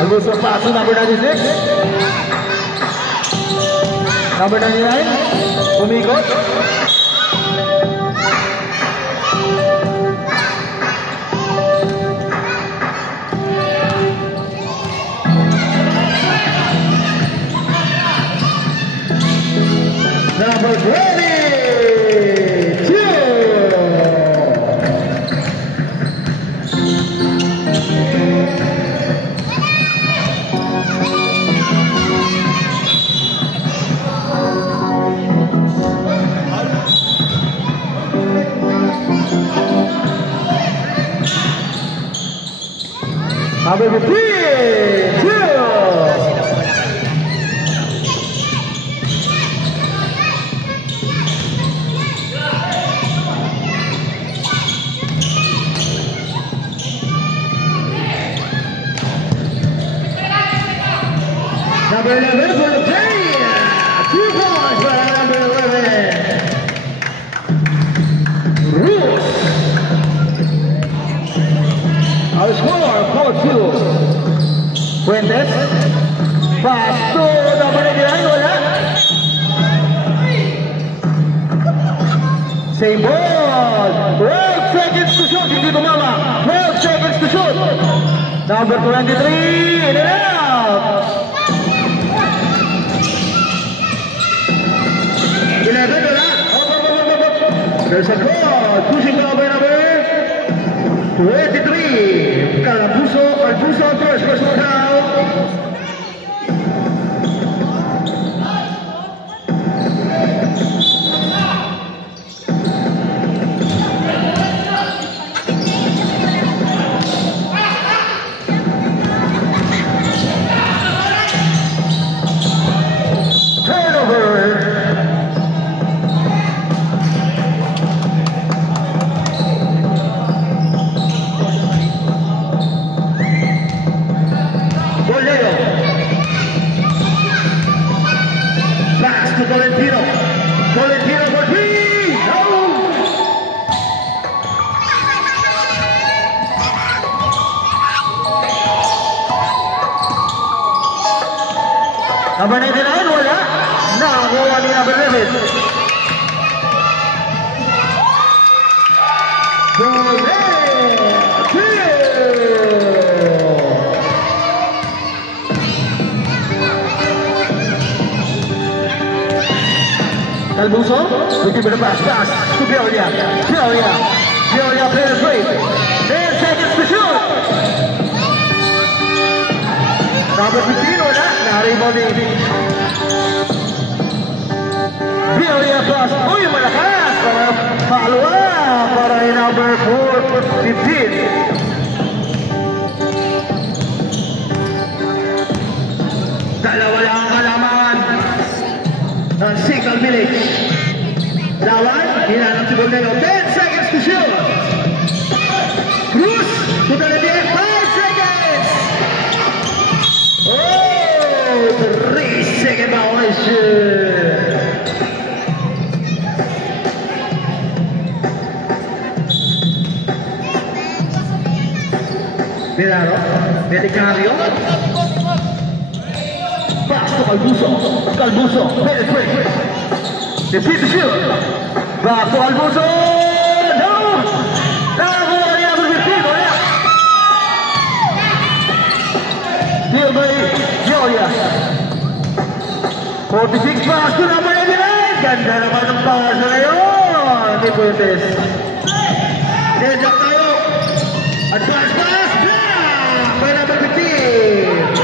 Albuso pass to number 96. Number 99. Umikot. Number 22. Number 15. Number 11 for the play. 2 points for number 11. Rules. Our score, 4-2. Fuentes. Pass to number 99. Wala. Same ball. 12 seconds to shoot. Hindi tumama. 12 seconds to shoot. Number 23. In and out. 11 wala. There's a goal. Pushing ball by number 23. Albuso first personal foul. Valentino for three. No. Number 99 wala. Nakakuha ni number 11. Albuso, looking for the pass to Biolia. Biolia plays straight. 10 seconds to shoot. Number 15 wala. Naribaw ni Biolia pass. Uy, malakas. Paalwa para yung number 15. Dalawa lang ang kalaman. Signal Village. Dawan, hinanap si Borneo. 10 seconds to shoot. Cruz, to the left, 5 seconds. Oh, 3-second violation. Milano, Medicario. Pass to Calbuso, penetrate. Defeat the shoot. Back to Calbuso. No! Nakakuha niya ang 15. Wala. Steal by Gioia. 46 pass to number 89. Ganda naman ang pass na ngayon. Ni Fuentes. Dead up tayo. Advance pass. By number 15.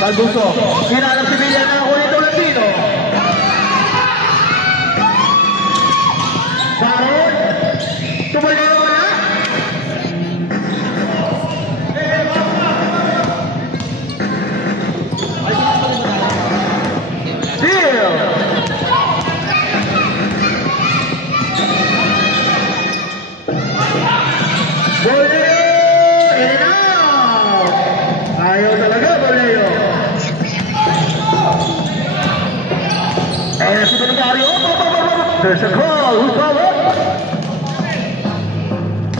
Calbuso, hinanap si Villan na ako nito Latino. Baron, tumalya na wala. Deal. Borneo, in and out. Ayaw talaga, Borneo. And si Belicario, there's a call. Who's followed?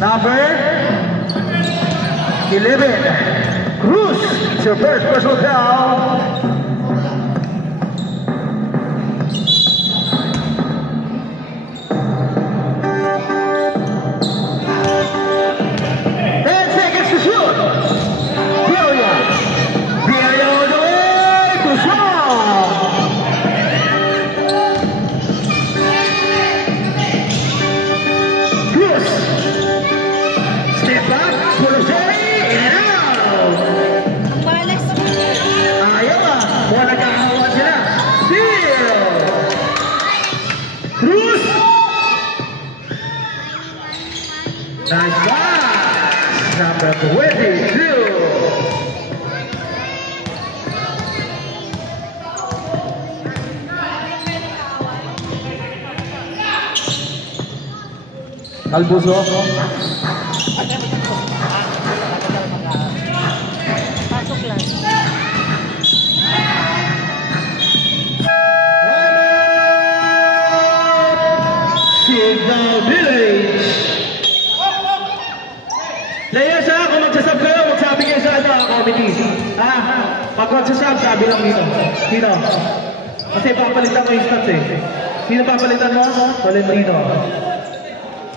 Number 11. Cruz, it's your first personal foul. Nice pass, number 22. Albuso. Pasok lang. Signal Village. Players ha, kung magsasab kayo, magsabi kayo sa committee. Ha? Pag magsasab, sabi lang dito. Dito. Kasi papalitan ko yung stats eh. Sino papalitan mo? Valentino.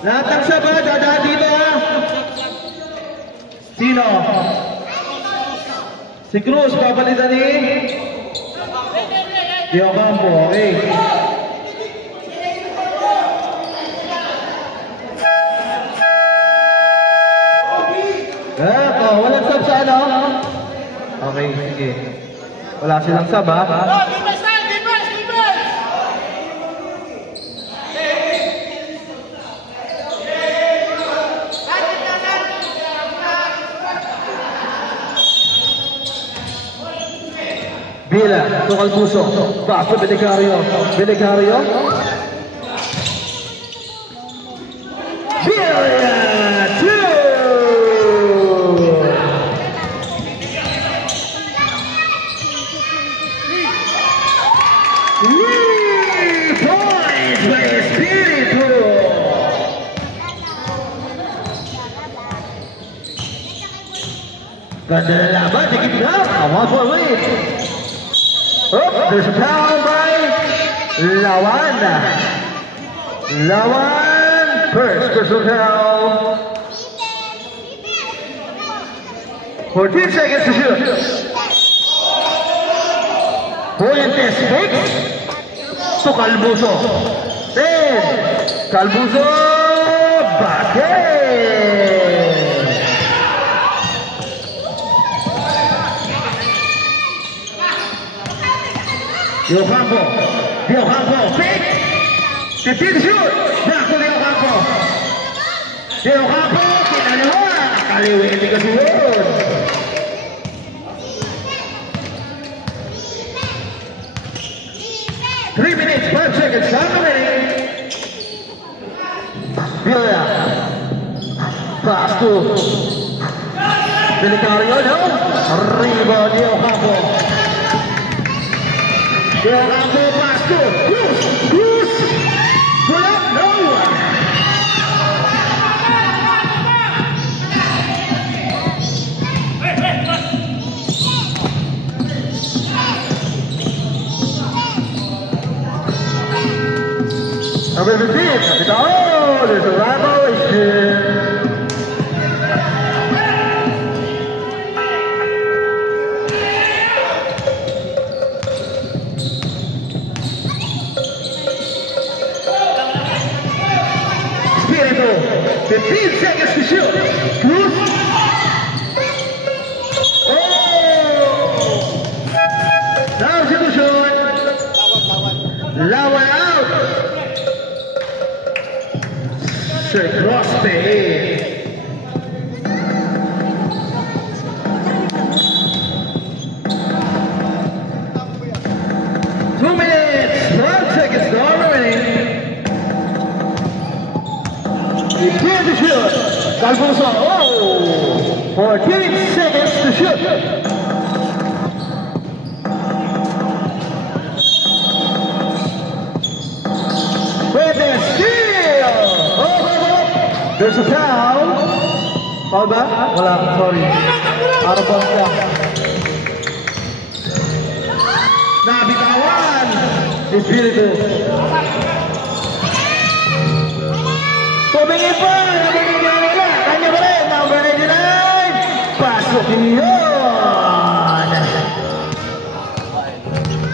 Lahat ng sab ha, dadaan dito ha. Sino? Si Cruz, papalitan ni Diocampo. Okay. Walang sub sa ano? Okay, sige. Wala silang sub ha? Bila, tukal puso. Baso, Belicario. Belicario. Bila, 2! Ganda na laban, take it up, a 1-4 lead. Oh, there's a foul by Lawan. Lawan, first personal foul. 14 seconds to shoot. Fuentes fakes to Calbuso. Then, Calbuso, Baque. Diocampo, fake, 15 shoot, back to Diocampo, kinaliwa, kaliwi, hindi kasi yun. Three minutes, 5 seconds, time remaining. Villa, pass to Belicario, no? Rebound, Diocampo. Diocampo, pass to Cruz, pull up, no! Number 15, Capitao, there's a violation. Espirito, 15 seconds to shoot. Cruz. Oh! Substitution. Lawan out. Sir Crosby. Calbuso, oh! 14 seconds to shoot. With the steal! Oh, there's a foul. Foul ba? Wala, sorry. Out of bounds lang. Nabitawan! Espiritu. Tumingin pa! Nabigyan niya wala! Kanya pa rin! Number 99! Pasok yun!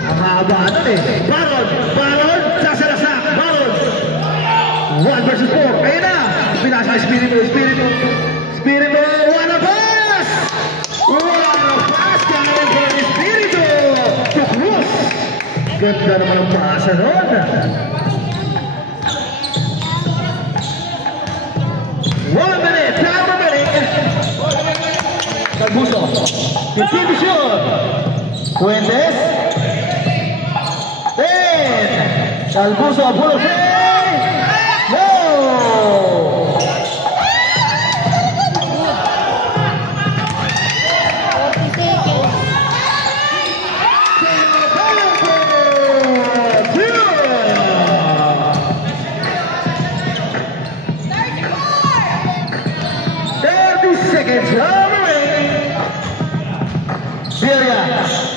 Ang haba nun eh. Baron! Baron! Sasalasak! Baron! 1 versus 4. Ayun na! Pinasa Espiritu! Espiritu! Espiritu! One of us! One of us! Kaya po ang Espiritu! To Cruz! Ganda naman ang pasa nun! One minute! Time remaining! Talbuso! Distribution! Fuentes! 10! Talbuso! Pull of fame! No!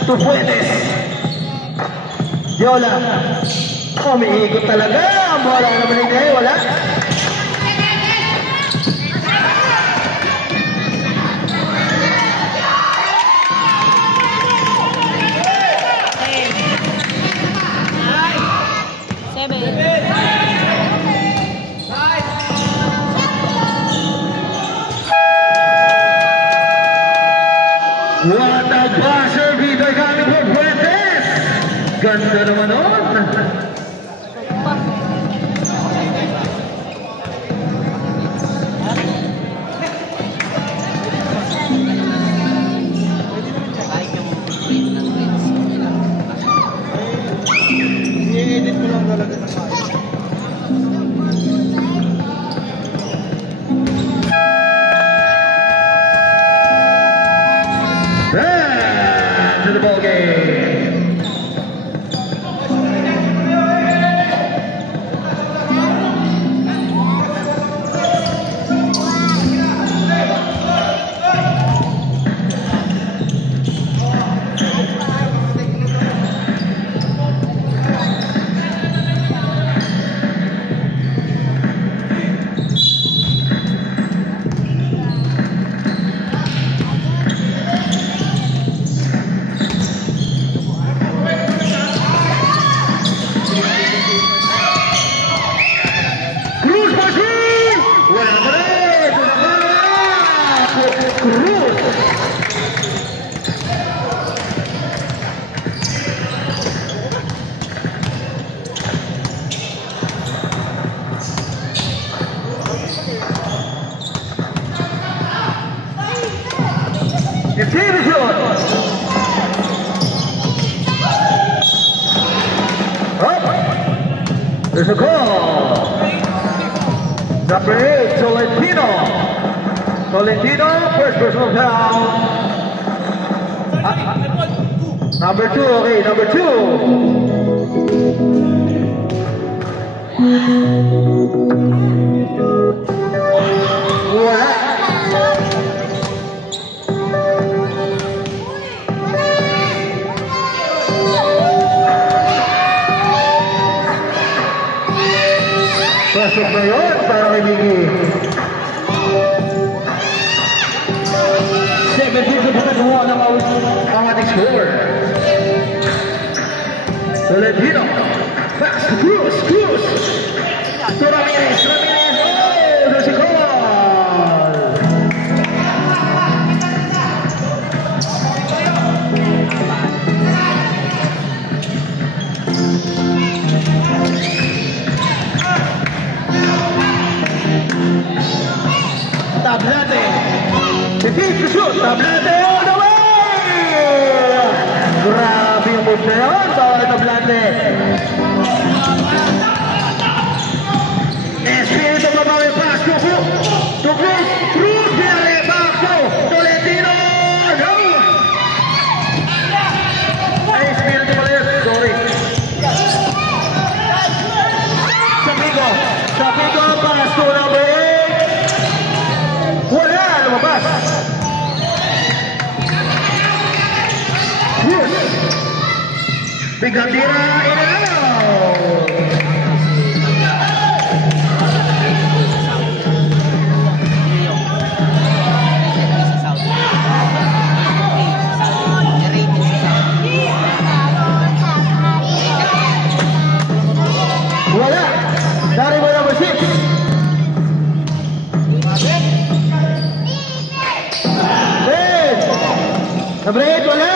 To Fuentes. Yola. Umiikot talaga. Wala naman rin eh. Wala. What a buzzer beater coming from Fuentes! Ganda naman nun! I-edit ko lang talaga na sa to the ball game. The team is yours. Oh, there's a call. Number 8, Tolentino. Tolentino, first personal foul. Number 2, okay, number 2. Wala. Pasok na yun para kay Miggy. 17 na nagawa ng ating score. Tolentino. Fast. Cruz. To Ramirez. Oh, there's a goal. Tablate. Defeat to shoot. Tablate all the way. Grabe yung move na yun. Bawal Tablate. Espiritu babawi pass. To Cruz. Viale back to Tolentino. No. Ay, Espiritu pala yun. Sorry. Sapigo. Pass to number 8. Wala. Biglang tira, inalaw. Wala. Dari mo number 6. Number 8, wala.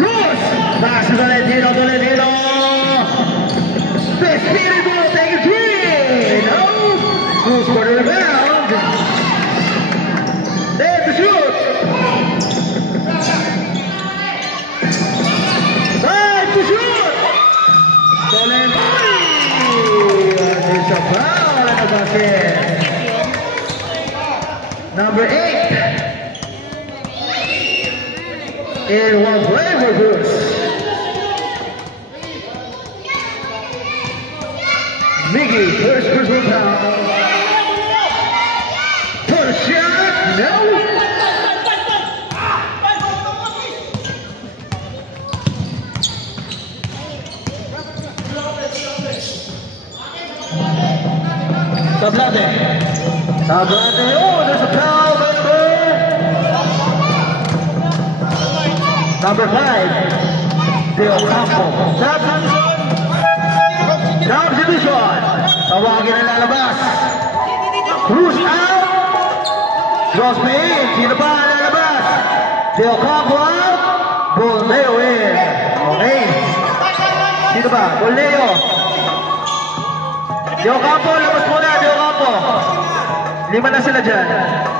Cruz. Pasa Tolentino. Espiritu, take it 3. No. Cruz for the rebound. There to shoot. Right to shoot. Tolentino. There's a foul at the basket. Number 8. It was Labor Bruce. Miggy, first personal foul. First shot, no. Tablade. Oh, there's a foul, number 5. Del Campo. Substitution. Tawagin na lalabas. Cruz out. Rosmain. Sino ba lalabas? Del Campo out. Bolneo in. Okay. Sino ba? Bolneo. Del Campo, labas muna, Del Campo. 5 na sila dyan.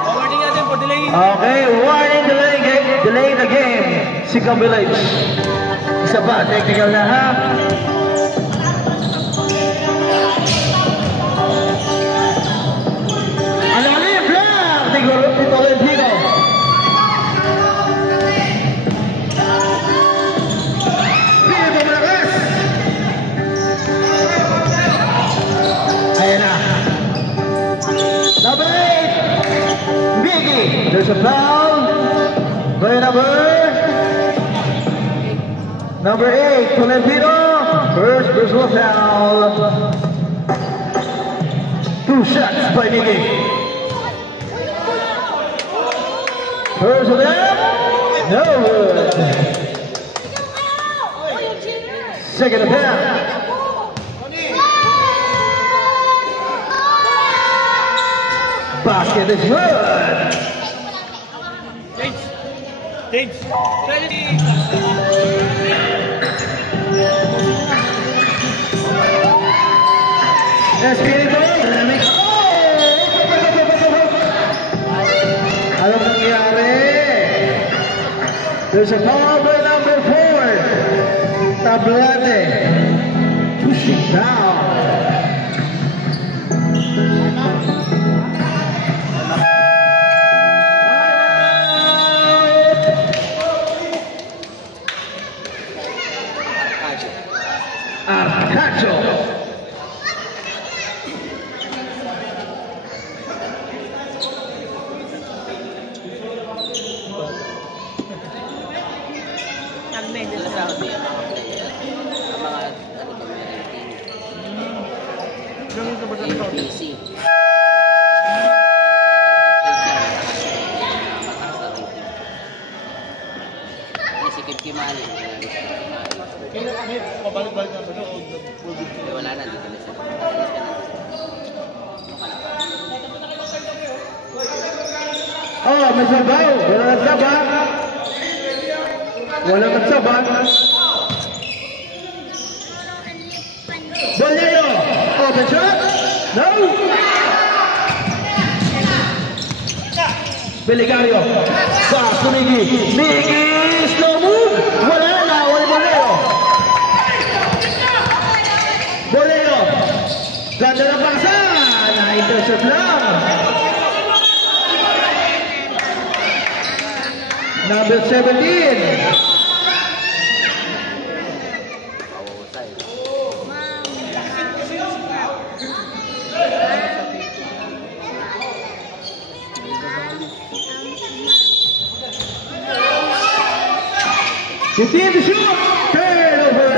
Warning natin po, delay. Okay, warning, delay the game. Sikang Village. Isa pa, technical na ha. Alalim, block! Ni Tolentino. Pito malakas. Ayan na. Number 8. Biggie. There's a foul. By number 8. Tolentino. First personal foul. 2 shots by Biggie. First of them. No good. Second attempt. Basket is good. James. Espiritu. Anong nangyari? There's a foul by number 4. Tablade. Pushing down. Arcacho. Wala na dito na siya. Oh, may sabaw. Wala nagsabaw. Wala nagsabaw. Bolero. Open shot. No. Beligario. Pass to Miggy. Miggy. Slow move. Wala na. Wala Bolero. Bolero. Ganda na pasa. Na-intercept lang. Number 17. 15 to shoot. Turnover.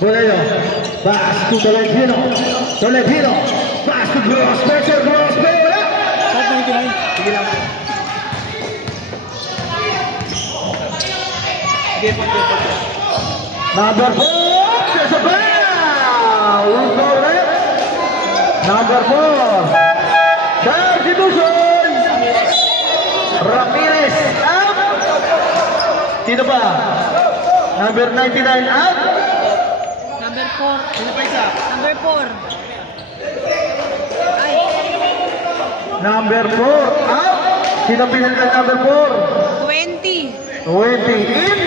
Bolero, pass to Tolentino, pass to Grosberg, wala! 599. Sige lang. Sige po. Number 4, there's a foul! Who's going there? Number 4, substitution! Ramirez, out! Sino ba? Number 99, out! Number 4. Sino pa isa? Number 4. Ay, Number 4, out! Sino pinalitan number 4? 20. 20 in!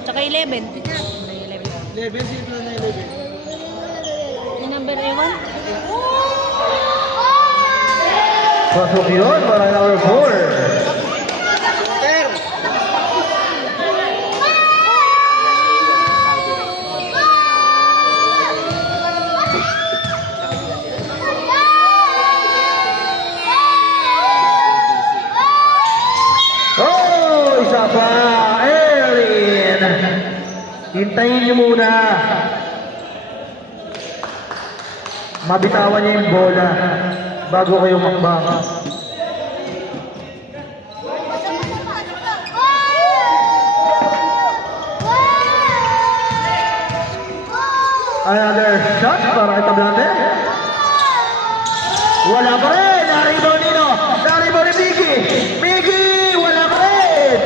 Tsaka 11. 11, sino na 11? Yung number 1. Pasok yun para number 4. Oh, isa pa, Erin. Hintayin niyo muna. Mabitawan niya yung bola bago kayo makbaka. Another shot para kay Tablante. Wala pa rin. Naribaw nino. Naribaw ni Miggy. Miggy, wala pa rin.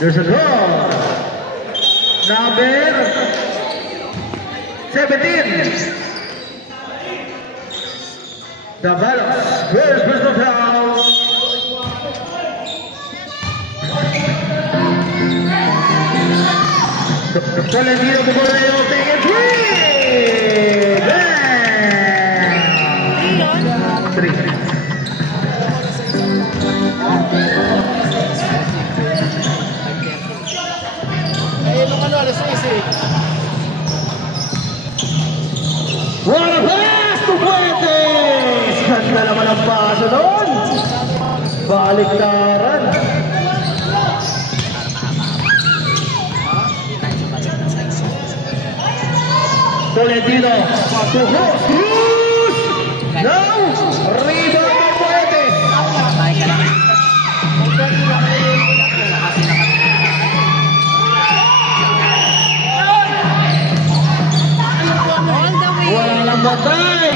There's a draw. Number 17. Davalos. Where's Mr. Brown? Tolentino to Bolero, take it three! Bam! 3. Alas 6 What a pass to Fuentes! Ganda naman ang paso doon! Baliktaran! Tolentino to Cruz! Now, rebound by Fuentes! All the way. Wala nang batay!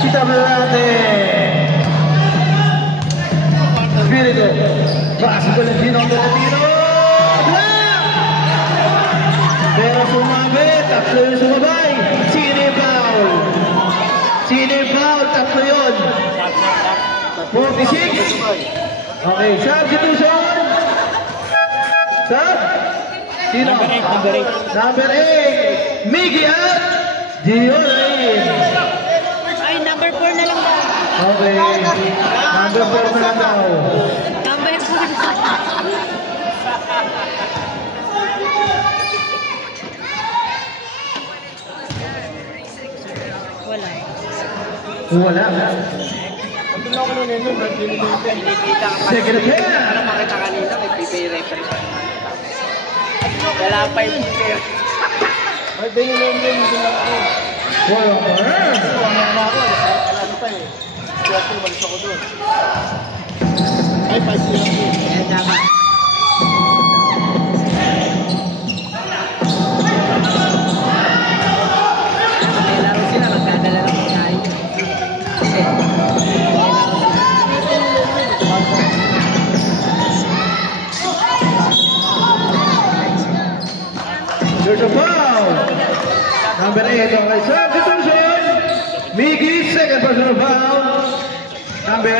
Si Tablante! Spirito! Pass Tolentino! Pero sumabit! Tatlo yung sumabay! Sino foul? Tatlo yun! 46! Okay, substitution! Sub? Sino? Number 8. Number 8! Miggy out! Dion in! Ay, number 4 na lang daw. Okay, number 4 na lang daw. Number 4. Wala eh. Wala. Pag ako nun yun, pinipita ka pa. Second Para attempt! makita kanina, may PPA referee pa. Wala pa yung player. May binilin din lang ako. Wala pa rin. Wala na ako. Ano pa eh. Swerte, malis ako doon. Ay, 5 lang yun. May laro sila, magdadala lang tayo. There's a foul. Number 8, okay, substitution. Miggy, second personal foul. Number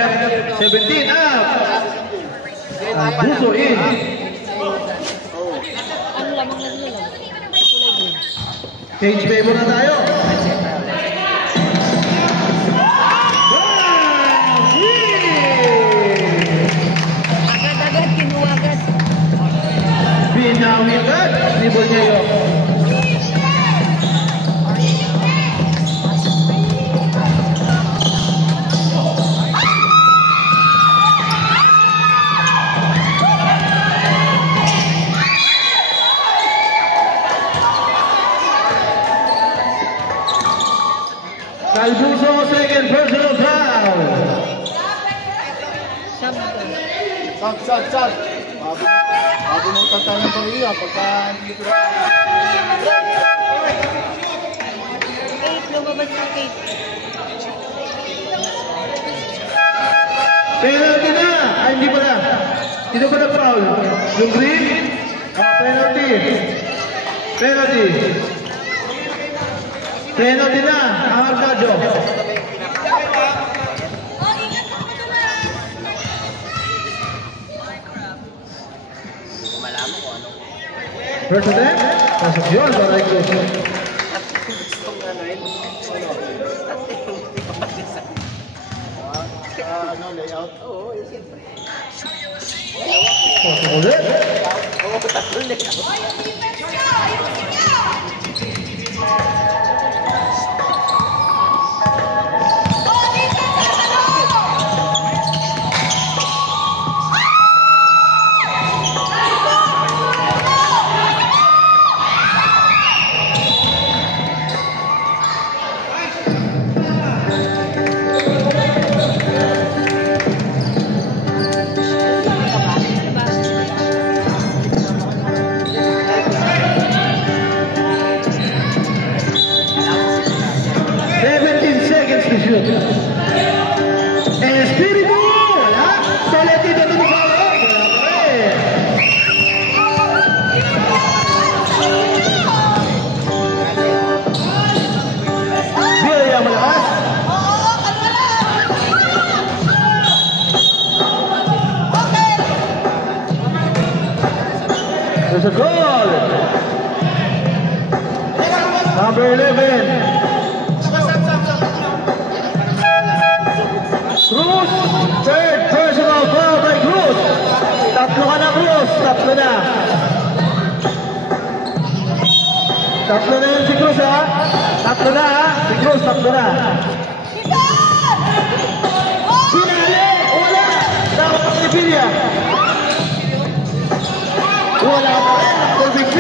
17, out. Buso in. Ano lamang na nila? Kulay green. Change favor na tayo. Wow! Sab. Sab. Mabunutan tayo ng pamilya pagka hindi ko na. 8, lumabas na 8. Penalty na! Ay, hindi pala. Sino pa nag-foul? Yung green? Penalty. Penalty na! Ang Arcadio. Malaman ko ano. First attempt? Pasok yun. Para i-close. Gustong ano yun. Ano, layout? Oo, yun siyempre. Pasok ulit. Oo, tatlo layout. Espiritu! Wala! Solid dito ito mo ba? Bila yang malakas? There's a goal! Number 11. Cruz, third personal foul by Cruz. Tatlo ka na, Cruz. Tatlo na. Tatlo na yun si Cruz, ha? Tatlo na, ha? Si Cruz, tatlo na. Pinali! Wala! Dapat ang Sibilia. Wala pa rin. After 15.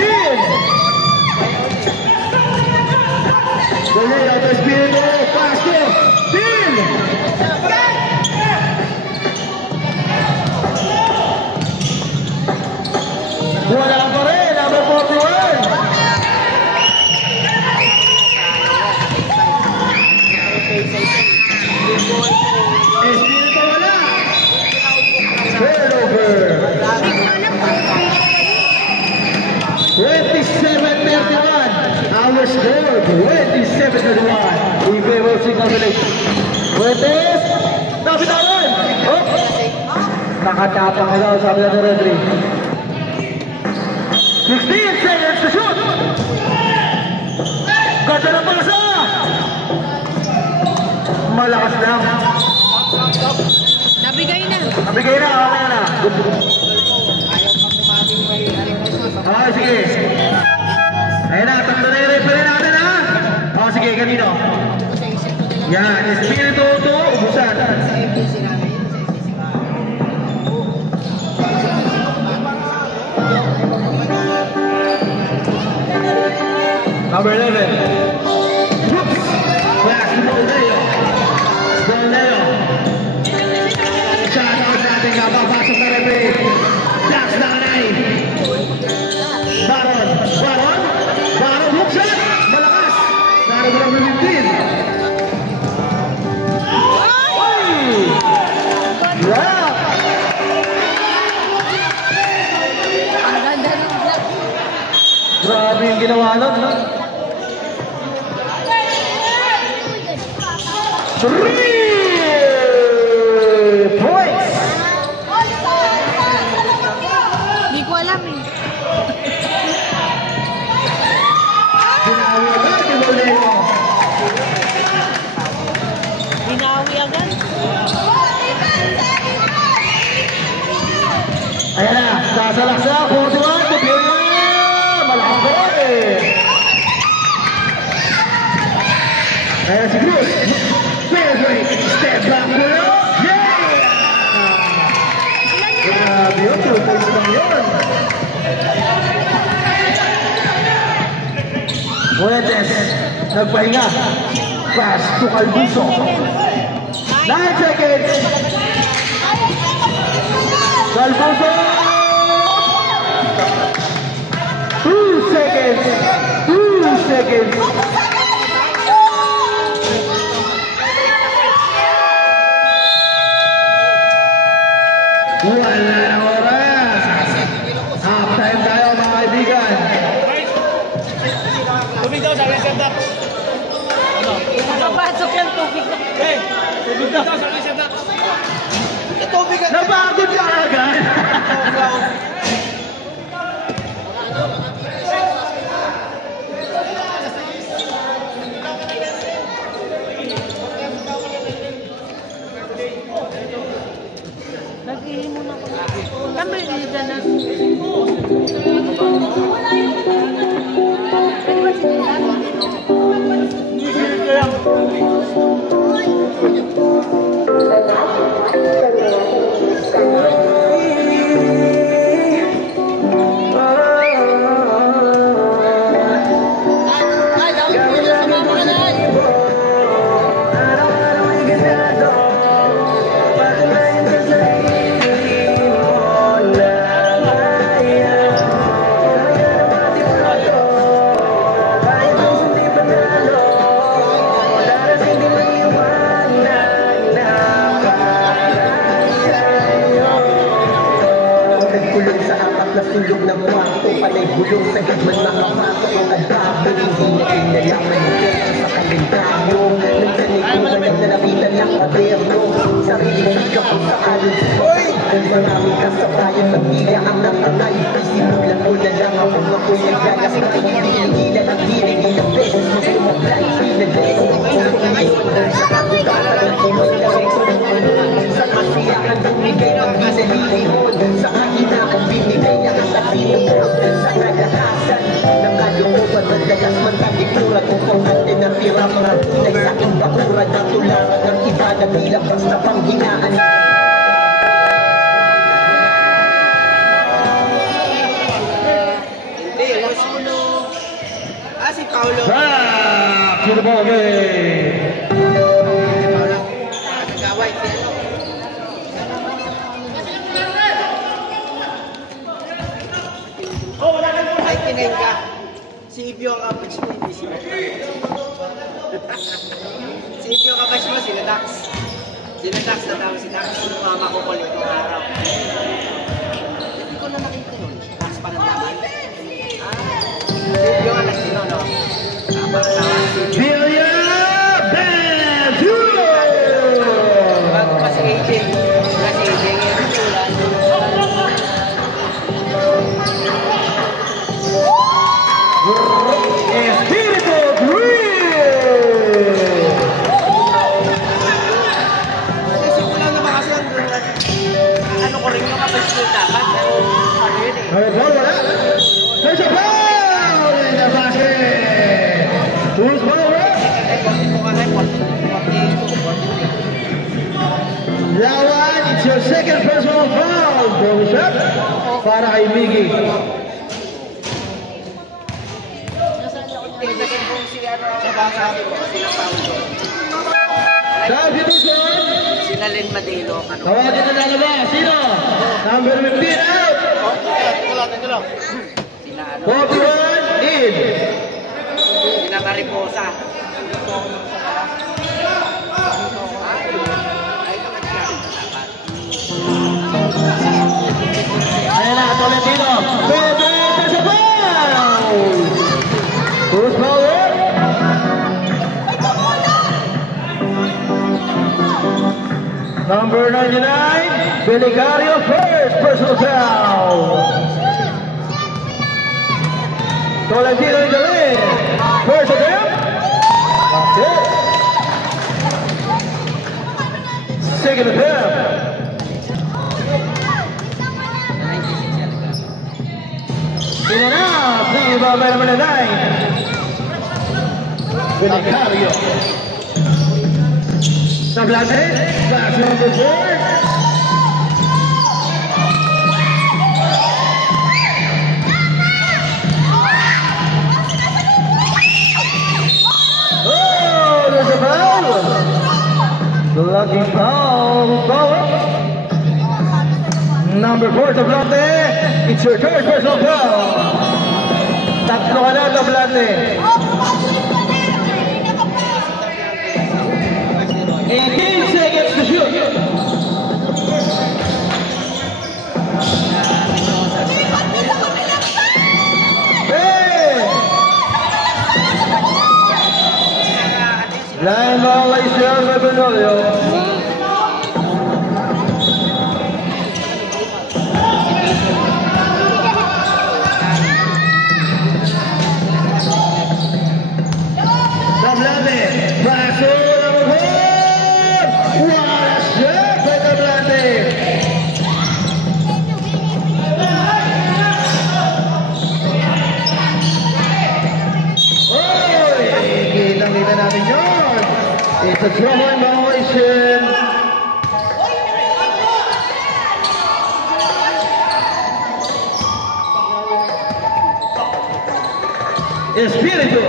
Dali, after Espiritu. Pasto. Deal! Wala pa rin, number 41. Espiritu wala. Turnover. 27-31. Our score, 27-31. We favor Signal Village. Fuentes, napitawan. Oh, nakatapang ka daw, sabi na ng referee. 16 seconds to shoot! Ganda ng pasa! Malakas lang. Nabigay na. Nabigay na, okay na. Okay, sige. Ayun na, tatlo na yung referee natin, ha? O, sige, kanino? Yan, Espiritu to, ubusan. Number 11. Whoops! Pass to Bolneo. Shout out natin kapapasok na referee. Jax Nanay. Baron. Hook shot. Malakas. Naro ko number 15. Drop. Ang ganda ng block. Grabe yung ginawa nun, no? 3 points! Hindi ko alam eh. Binawi agad yung Bolneo. Binawi agad. Ayan na, sasalaksa, 41, Tibiria! Malakas ba rin eh? Ayan si Cruz. Favorite, step back mo yun. Yeah! Grabe yun, 2 points lang yun. Fuentes, nagpahinga. Pass to Calbuso. 9 seconds. seconds. Wala na oras. Half time tayo mga kaibigan. Tubig daw, sabi sa Dax. Ano? Nakapasok yung tubig. Eh, tubig daw, sabi sa Dax. Tubig ka. Napagod ka agad. Nag-ihi muna ko. Kami, dyan na. Pwede ba sinilang? Sulog ng kwarto, palay bulong sa higman makapasok ang adbato. Hindi na kinalaman yung kesa sa kalendaryo. Nagtanig ko ba lang na nakita ng kaderno. Sariling higap ang saayon sa pagay. Kung maraming kasabayan, magpila ang nakangay. Isimulan ko na lang ako ako'y naglalasay. Hinigilan ang hiling ilang beses. Mas lumablay, pinagay. Sa kabutatan ng kimos na rekord. Sa kasiyakan, bumigay ng pinalilihon. Sa kahinakang binigay ang sabihin mo. Sa kalakasan ng kalooban, madalas man talikura kung pangatin na pirama. Ay sa aking bakura na tularan ng iba na bilang basta panghinaan. Hindi, mas uno. Si Paolo. Back to the ball game. Nagaway siya. Ay, kinain ka. Si Ibyo ang kapatid mo, hindi sila. Si Ibyo ang kapatid mo, sila Dax. Sila Dax na tawag si Dax. Mama ko kulit ng araw. Hindi ko na nakita yun. Dax pa ng taman. Si Ibyo ang alas yun, no? Tama na tawag si Ibyo. Delia Benjuro. Bago pa si AJ. Wala si AJ ngayon. Espírito Grill. Simula naman kasi ang ano ko rin yung kapatid dapat. Ano yun eh. Ay, ball wala. There's a ball in the basket. Who's ball right? Lawan, it's your second personal foul. Ball shot para kay Miggy. Substitution. Sila Len Madelo. Tawagin na lalabas. Sino? Number 15 out. Sila ano. 41 in. Sila Mariposa. Ayan na, Tolentino. Pwede sa foul. Who's power? Number 99, Belicario, first personal foul. Tolentino in the lead. First attempt. That's it. Second attempt. In and out, the ball by number 9. Belicario. Nablate, that's number 4. Oh, there's a foul. Lucky foul, Number 4 to Blate. It's your third personal foul. Tatlo ka na, Blate. 18 seconds to shoot. Hey! Line violation by Bernolio. Tablante, paso la mejor. What a shot by Tablante. Oy, kita natin yun. It's a throwing violation. Espiritu.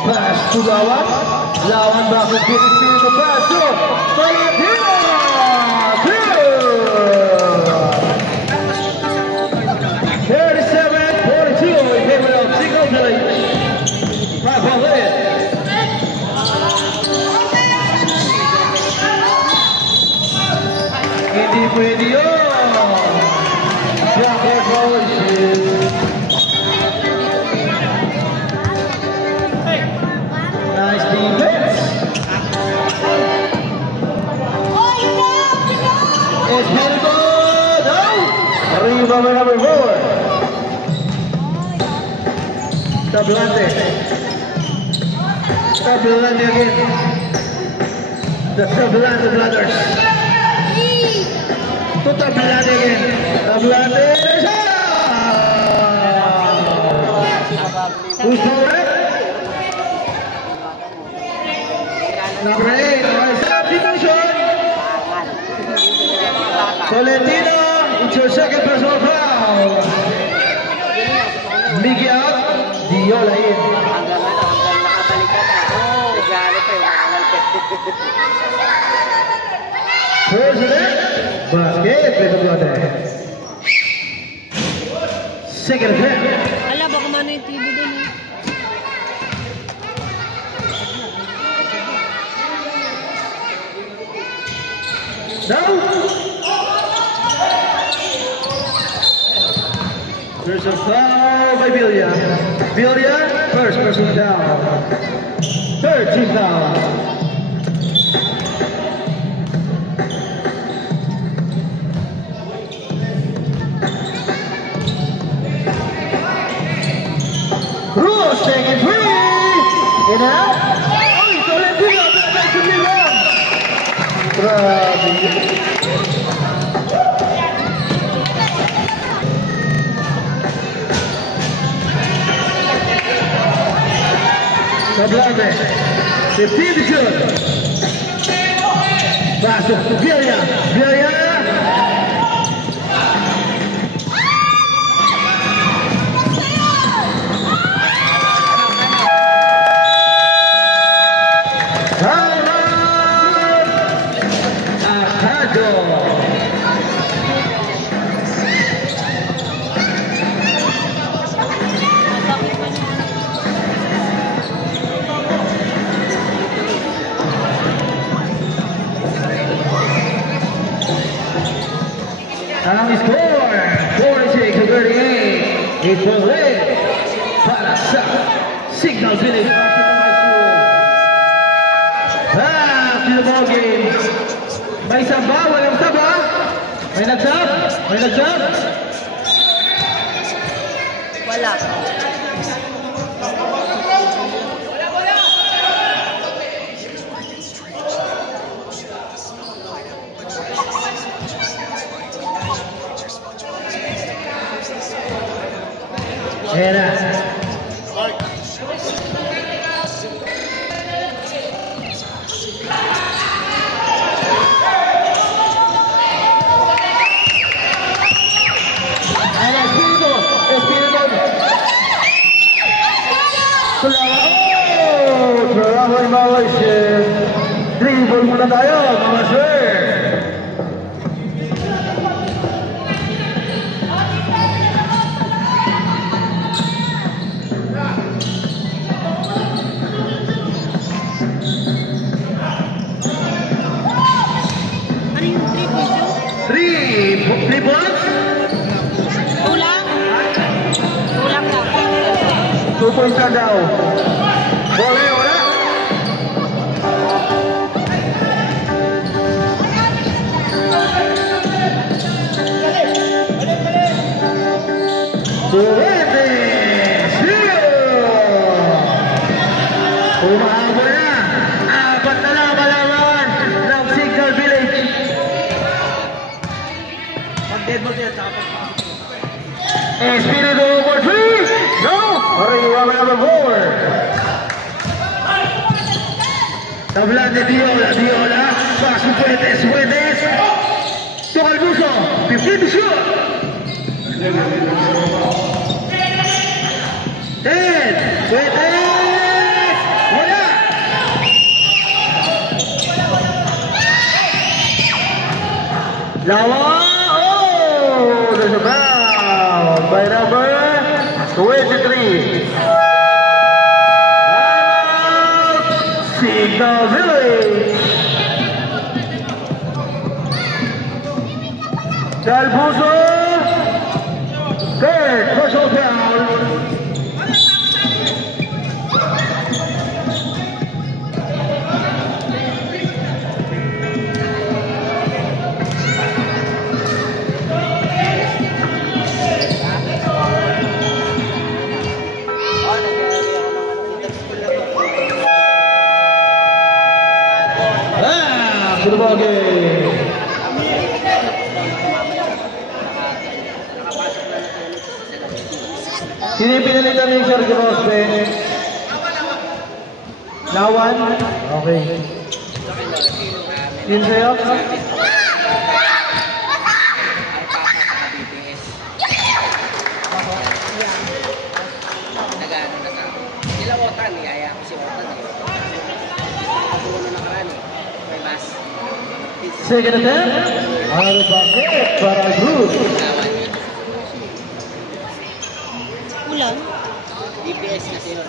Pass to lawan. Lawan bakit kay Espiritu paso. Valentino. 37-42 in favor of Signal Village. Right ball in. Hindi pwede yun. Jacket violation. Nice defense. Espiritu. No. Arriba by number 4. Tablante. Tablante again. The Tablante brothers. To Tablante again. Tablante. Who's scoring? Number 8. Substitution. Valentino. It's your second personal foul. Mickey out. Diola in. Hanggang nakabalik ka na. Nagalit pa yung makangalpet. President. Basket. Second attempt. Ala, baka mano yung TV dun eh. No. There's a foul by Villa. Villa, first person down. Third team foul. Cruz taking three. In and out. Oh, it's Valentino. That should be wrong. Grabe. Tablante, 15 to shoot. Pass to Villa. Villa. Now he scored 46 to 38. It will lead para sa Signal Village Basketball High School. Back to the ball game. May saba, walang saba. May nag-sab? May nag-sab? Wala. Era. Espiritu. Trabajo en violation. Dribble muna tayo, mga sir. 3 points. Kulang. Kulang lang. 2 points na daw. Wala, wala. Umahabol na. 4 na lang malaman ng Signal Village. Pag-dead ball sila, saka Espiritu number 3. No. Arriba number 4. Tablan de Viola. Viola. Paso Fuentes. Fuentes. Toca el buzo. 15 to shoot. 10. Fuentes. Wala. Lawa. Oh, there's a foul by number 23. Signal Village. Dalbuzo. Third personal foul. Football game. Sino yung pinalitan ni Sergio Rospe? Lawan? Okay. Yun sa'yo? Sila Otan, niyaya ko si Otan. Puno na karani. May bas. Second attempt. Ano ba? Para group. Kulang. DPS na sila.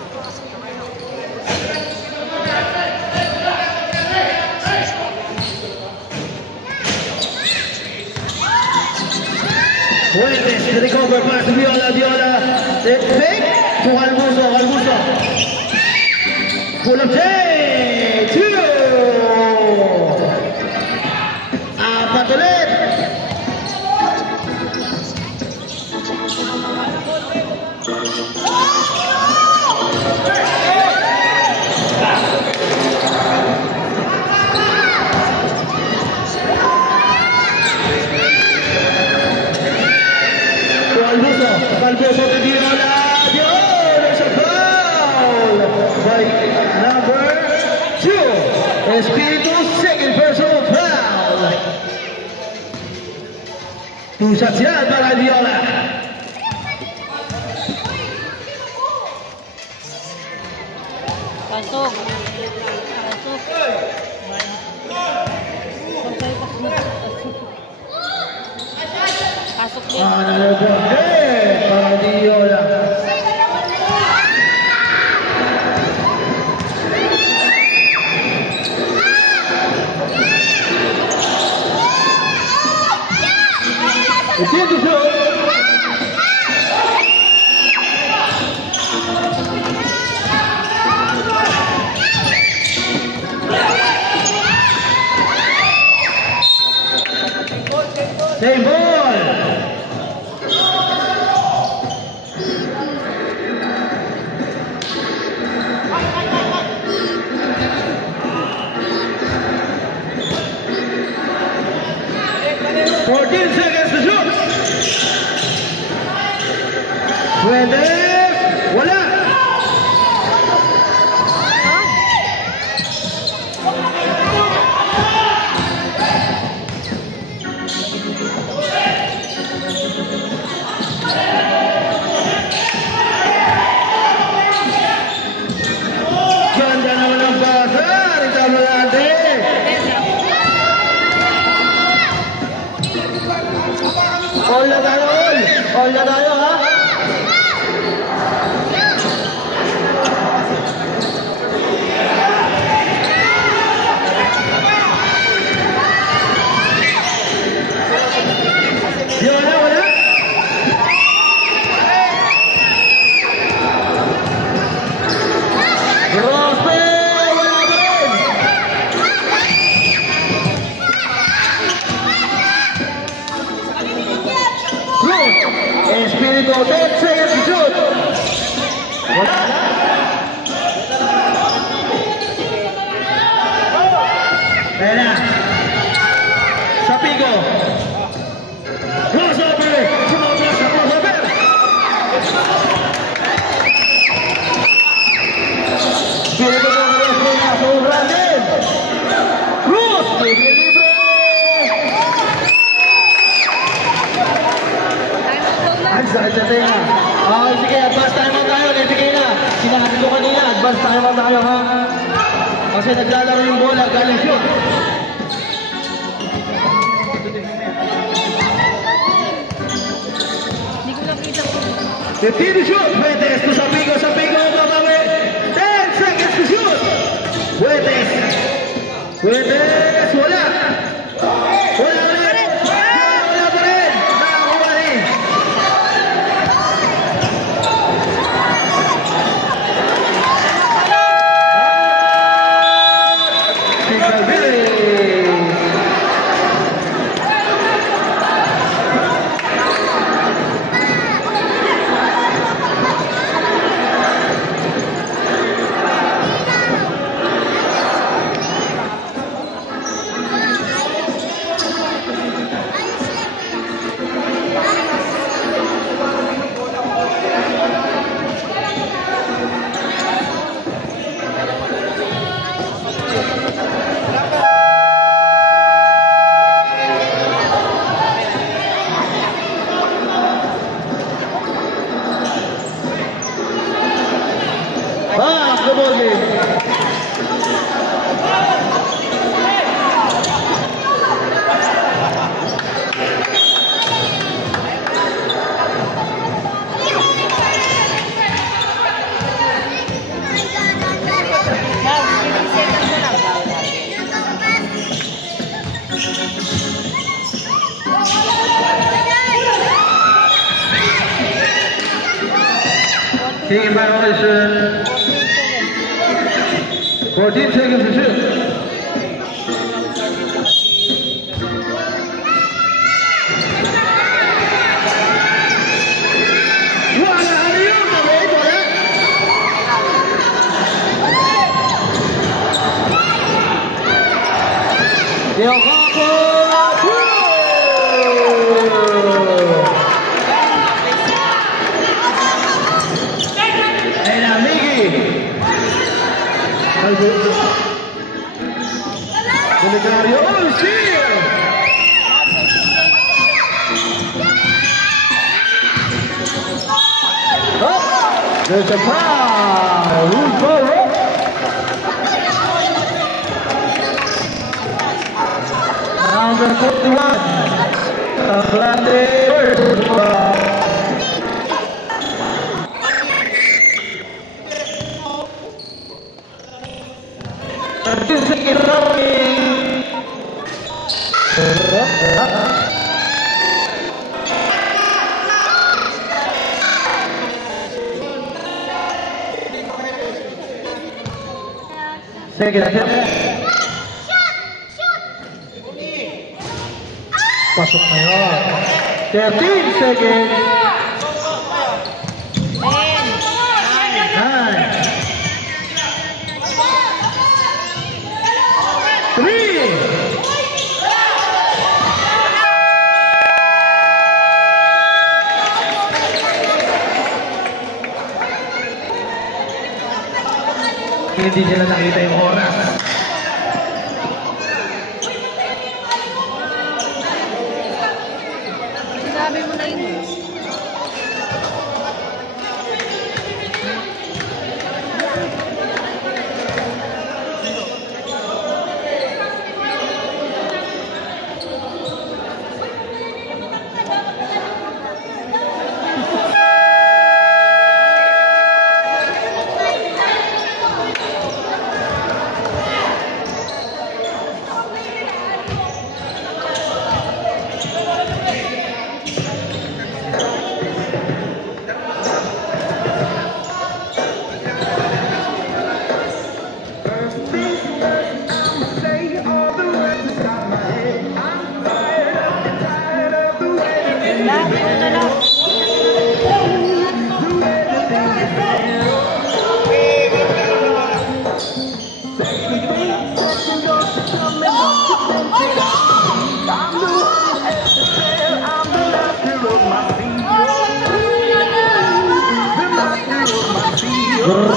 Fuentes, the recover pass to Viola. Viola. Fake. To Albuzo. Albuzo. Full of take. 2. Apat ulit. Albuzo de Viola. There's a foul by number 2. Espiritu, second personal foul. 2 shots yan para Viola. Pasok. Pasok. Pasok din. Another point para Viola. It's in the show. Same ball. Fuentes, wala. Ganda naman ang pasar, ikaw malante. Pico, 10 seconds to shoot. Wala. Ayan na. Sa Pico. Crossover. Sumobra sa crossover. Pico mo crossover na. Sobra din. Cruz. Libre. Ang sakit sa tenga. Okay, sige. Advance tayo man tayo. Bigay na. Sinabi ko kanina. Advance tayo man tayo, ha? Kasi naglalaro yung bola. Galing shoot. Hindi ko nakita ko. 15 to shoot. Puedes to sa Pico. Sa Pico. Babawi. 10 seconds to shoot. Puedes. Puedes. Wala. Wala ulit. Wala pa rin. Nakakuha rin. Tignan Billy. Basketball game. Team violation. 14 seconds to shoot. Wala na yun, mabait wala. Yokapo! Ayun na, Miggy! Delegario, oh, steal! Oh, there's a foul! Who's forward? Number 41, Atlante versus Second attempt. Pasok na yun. 13 seconds. 9. 3. Hindi nila nakita yung oras. Sabi mo na yun.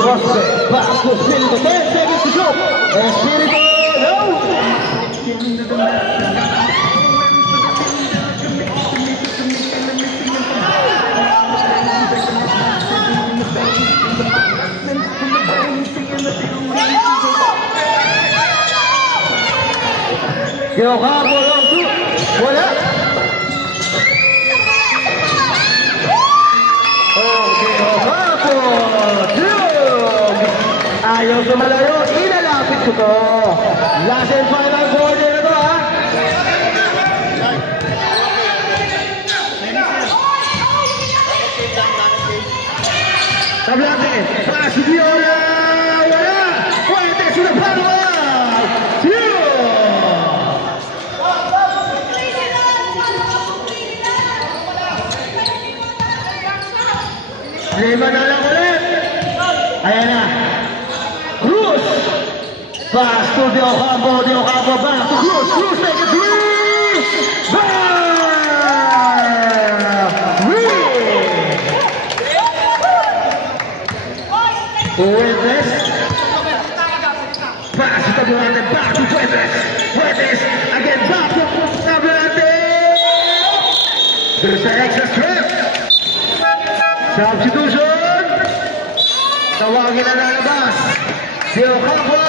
Rosbe, back to Espíritu, 10 seconds to go. Espíritu, no! Yo, Capo, wala. Ayaw sumalayo, inalapit ko to. Last and final quarter na to, ha? Tablante, pass Viola, wala! Fuerte, sila palo! Zero! Lima na lang ulit. Ayan na. Cruz! Pass to the Ocampo, back to Cruz. Cruz take a three! Bam! Fuentes. Pass to Tablante, back to Fuentes. Fuentes again, back to Tablante. There's the extra strip. Substitution. Tawagin na lalabas. Dio Capua.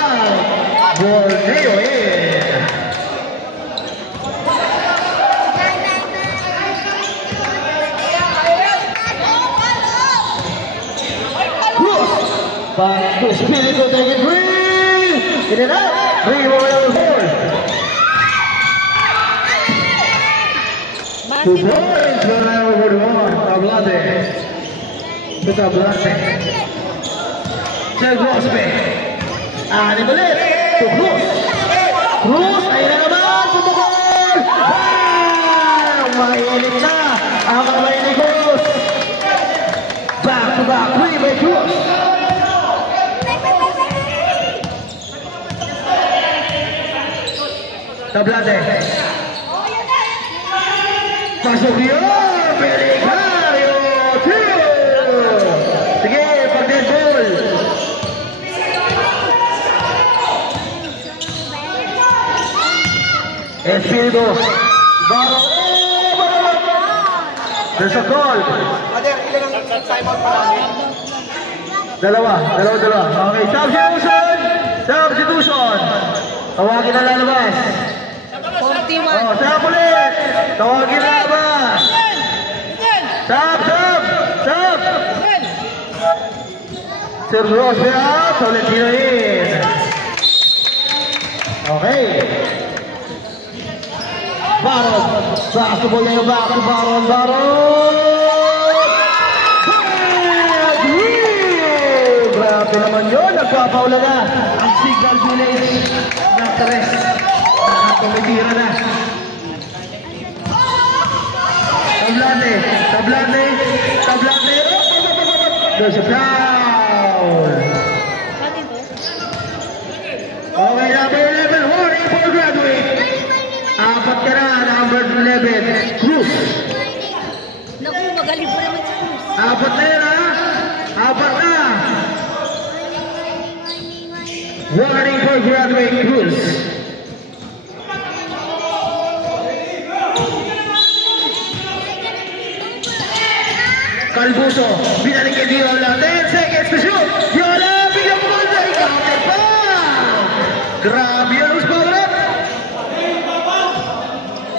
Borneo in. Cruz. Back to Espíritu, take it free. In and out. 3 more level 4. 2 points for level 41. Tablante. Tablante. Del Rosbe. Anim ulit. To Cruz. Cruz. Ayun na naman. Pumukol. Mainit na. Ang kamay ni Cruz. Back to back. 3 by Cruz. Tablante. Pasok yun. Belicario. 2. Sige, pag-dead ball. Espíritu. Baro. There's a goal. Father, ilan ang timeout pa namin? Dalawa. Okay, substitution. Tawagin na lalabas. 41. Sab ulit. Tawagin na lalabas. Sab. Sir Rosbe out. Tolentino in. Okay. Baron. Basketball na yung back to Baron. Grabe naman yun. Nagpapaula na. Ang signal delay ng Tres. Tumitira na. Tablante. There's a foul. Okay, number 11, warning for graduate. Apat ka na, number 11, Cruz. Naku, magaling po naman si Cruz. Apat na yun, ha? Apat na. Warning for graduate, Cruz. Calbuso, binalik kay Viola, 10 seconds to shoot. Viola, bigyan mo na counter pa. Grabe yun, who's power up?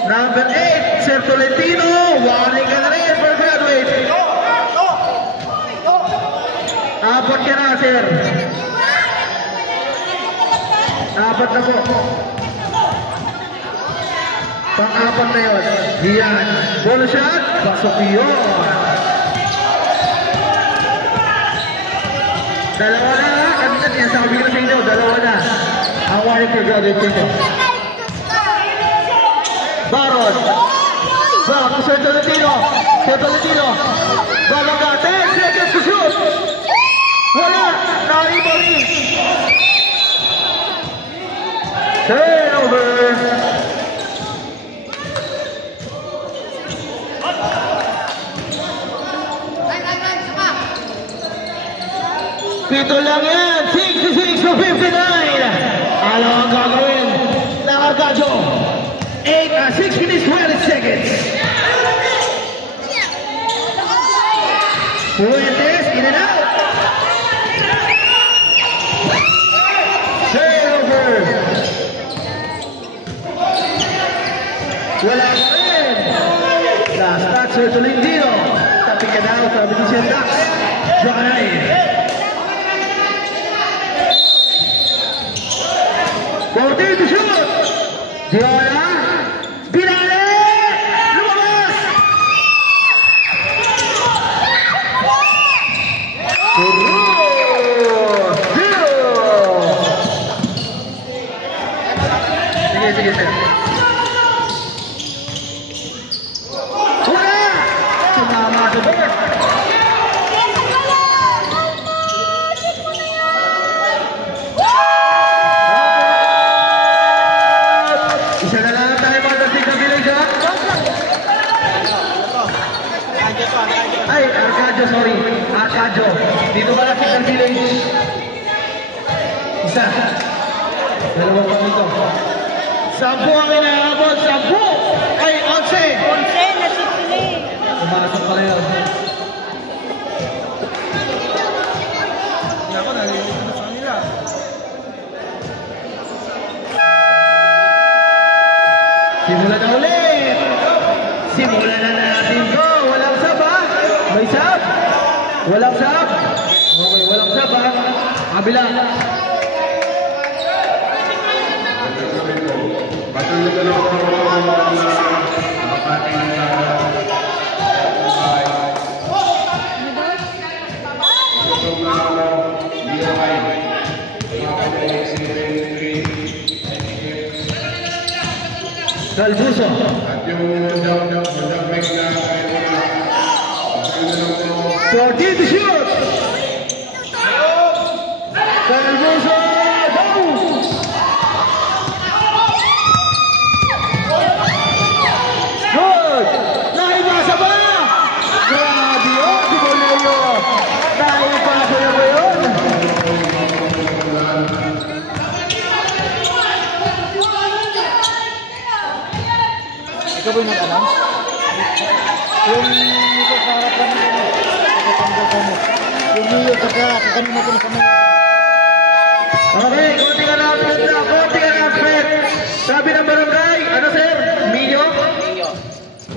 Number 8, Sir Tolentino, warning ka na rin for graduate. Apat ka na, Sir. Apat na po. Pang-apat na yun. Yan. Ball shot, pasok yun. Dalawa na, kanina niya sabi ko sa inyo, dalawa na. Ang warning for graduate dito. Baron. Back to Sir Tolentino. Baron ka, 10 seconds to shoot. Wala, na-rebound. 10 over. Pito lang yan. 66 to 59. Ano ang gagawin ng Arcadio? 6 minutes 20 seconds. Fuentes, in and out. Turnover. Wala pa rin. Last touch, Sir Tolentino. Tapik ka daw, sabi ni Sir Dax. Johanay. Forty to shoot. Diola. Binale. Lumabas. Sige, sir. Wala! Sumama sa board. Isa na lang tayo mga tasig na village, ha? Ay, Arcadio, sorry. Arcadio. Dito ba lang sa village? Isa. Dalawa pa dito. 10 ang inaabot. 10. Ay, 11. 11 na sipili. Pumasok pala yun. Hindi ako, narinig ko sa kanila. Simulan na ulit. Simulan na natin to. Walang sab, ha? May sab? Walang sab? Okay, walang sab, ha? Kabila. Galbuso. 14 to shoot. Galbuso. Go. Good. Naibasa ba? Grabe yun. Si Boleo. Naibasa na ba yun? Ikaw ba yung nag-announce? Yung ito sa harapan mo, nakatanggal ka mo. Yung niyo sa kanina ko na kami. Okay, konting announcement na. Konting announcement. Sabi ng barangay, ano sir? Minyo?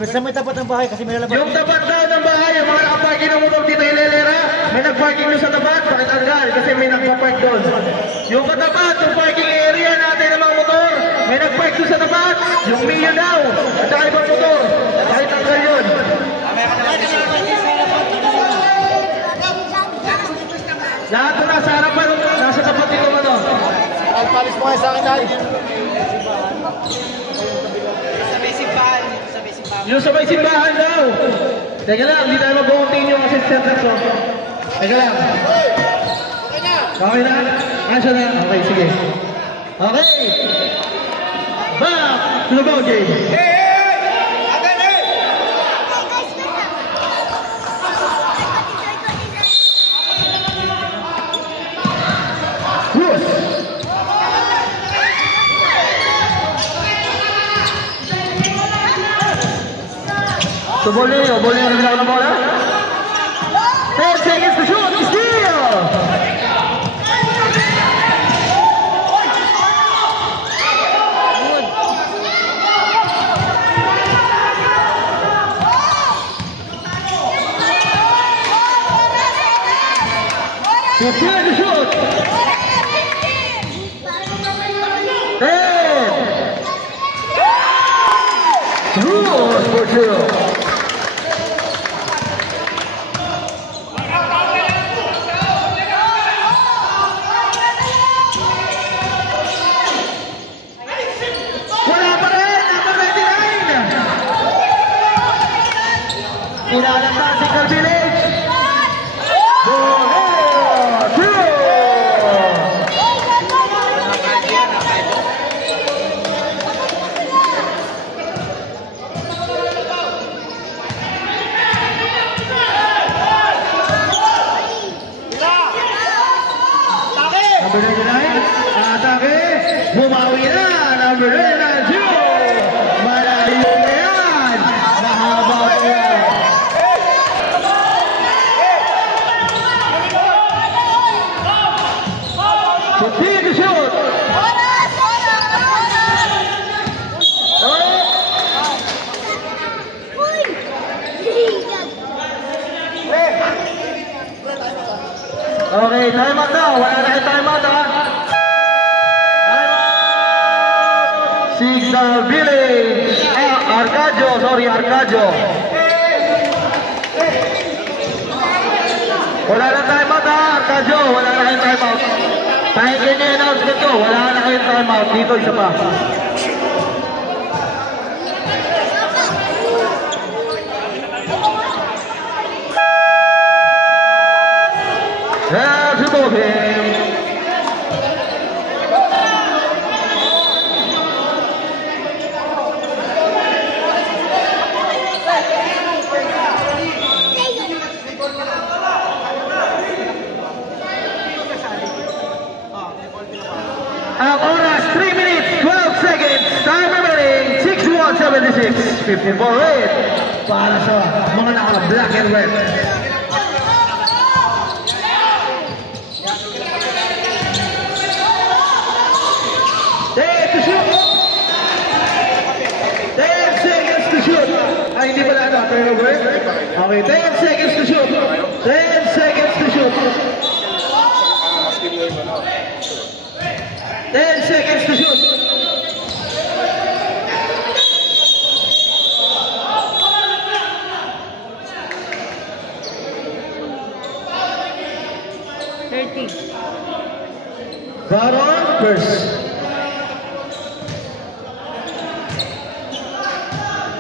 Sa may tapat ng bahay kasi may lalabas. Yung tapat daw ng bahay, yung mga nakaparking ng motor dito Hilelera, may nagparking doon sa tapat, pakitanggal kasi may nagpapark doon. Yung katapat, yung parking area natin ng mga motor, may nagpark doon sa tapat, yung Mio daw, at saka ibang motor, pakitanggal yun. Lahat na nasa harapan, nasa tapat dito ano. Alpalis mo kayo sa akin dahil. Sa may simbahan. Yung sabay simbahan daw. Teka lang, hindi tayo mag-continue kasi center so. Teka lang. Okay na? Answer na? Okay, sige. Okay. Back to the ball game. Cruz. So Boleo naglaw ng bola. 10 seconds to shoot. Steal. Good to shoot. 10. Cruz for 2. Inalangkan si Village. Boleo 2. Okay, time out na. Wala na kayo time out, ha? Time out! Signal Village. Arcadio, sorry, Arcadio. Wala na time out, ha? Arcadio, wala na kayong time out. Pakinggan niyo yung announcement ko. Wala na kayong time out. Dito, isa pa. That's the ball game. Ang oras, 3 minutes, 12 seconds. Time remaining, 61.76. 54 red. Para sa mga naka-black and red. To shoot. 10 seconds to shoot. Ay, hindi pala ata. Turnover. Okay, 10 seconds to shoot. 10 seconds to shoot. 10 seconds to shoot. Baron first.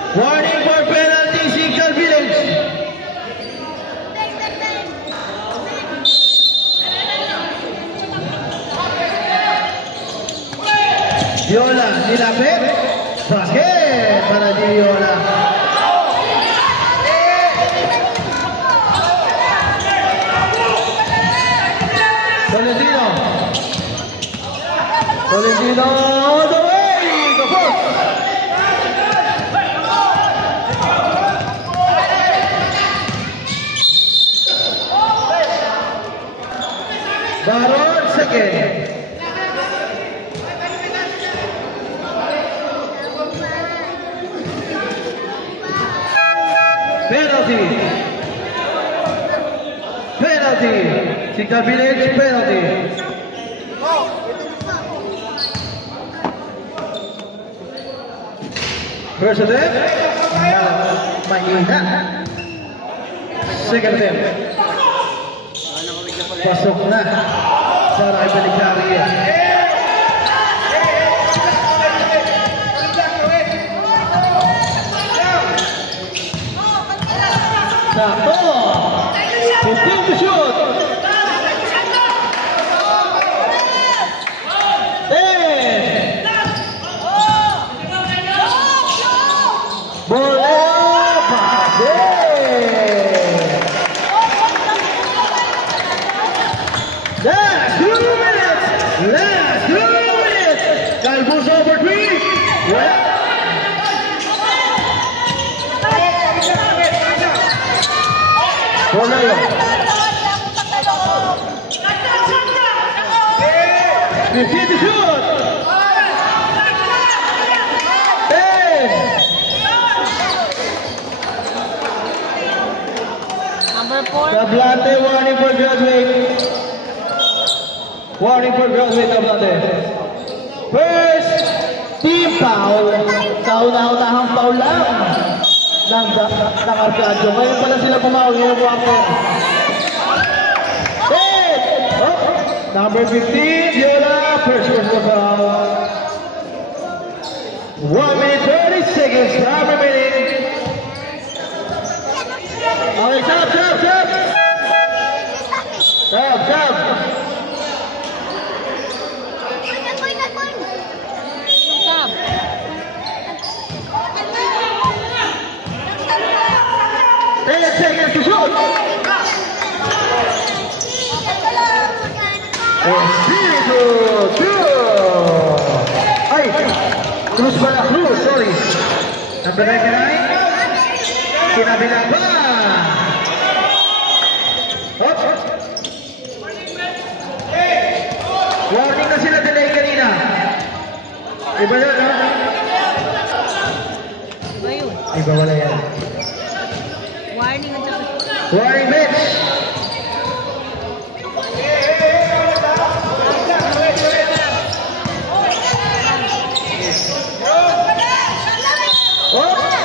Warning for penalty, Signal Village. Viola, nilapit. Basket para di Viola. Tolentino. Tolentino all the way. The post. Baron second. Penalty. Penalty. Signal Village penalty. First attempt. Mahina. Second attempt. Pasok na para ibalik na rin. Sakto! 15 to shoot! 10! Bola! Last 2 minutes! Last 2 minutes! Calvus over 3! Well, bola yun. 15 to shoot! 10! Number 4. Tablante, warning for graduate. Warning for graduate, Tablante. First, team foul. Kauna-unahang foul lang ng Arcadio. Ngayon pala sila pumaul. Ngayon po ako. Number 15, Viola. First personal foul. 1 minute 30 seconds. Time remaining. Okay, stop. Stop. Stop. 10 seconds to shoot. Espiritu 2. Ay, Cruz pala, Cruz, sorry. Number 99. Kinabilang ba? Warning na sila delay kanina. Iba yun, ha? Iba yun. Iba wala yan. Warning at saka. Warning, bitch!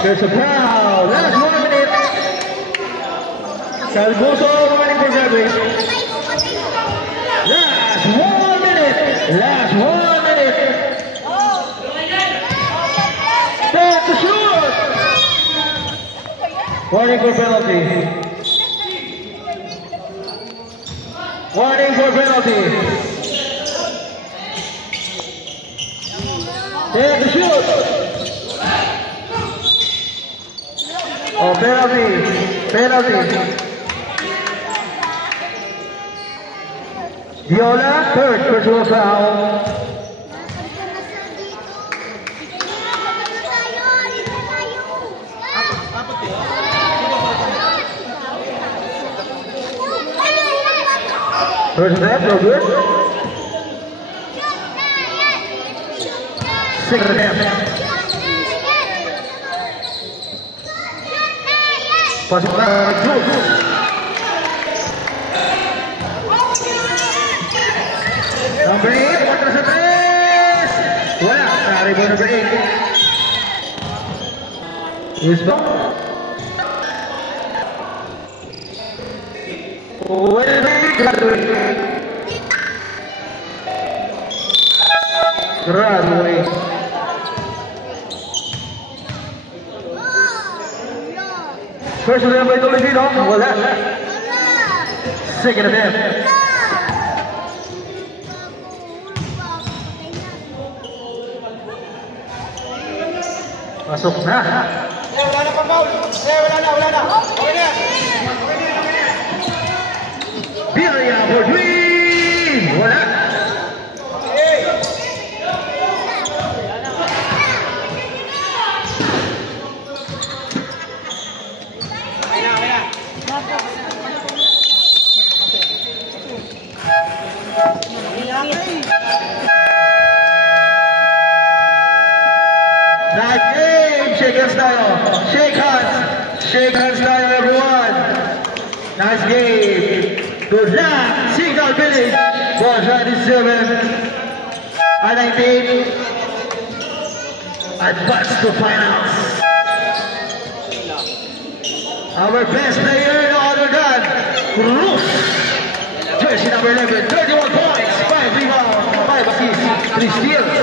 There's a foul. Last 1 minute. Salbuso running for Gabriel. Last 1 minute. Last 1 minute. Start to shoot. Warning for penalty. Warning for penalty. Take the shoot. Oh, penalty. Penalty. Viola, third personal foul. First step, no good. Second step. Pasok na, close. Number 8, kontra sa 3. Wala, na-rebound number 8. Is back. Graduate. First attempt by Tolentino. Wala. Second attempt. Masuk na. Wala na pang foul. Wala na. Okay na. Birria for three. Wala. Nice game. Shake hands tayo. Shake hands. Shake hands tayo, everyone. Nice game. Good luck. Signal Village. For 27 and 19. Advance to finals. Our best player, no other than Cruz. Jersey number 11, 31 points, 5 rebounds, 5 assists, 3 steals.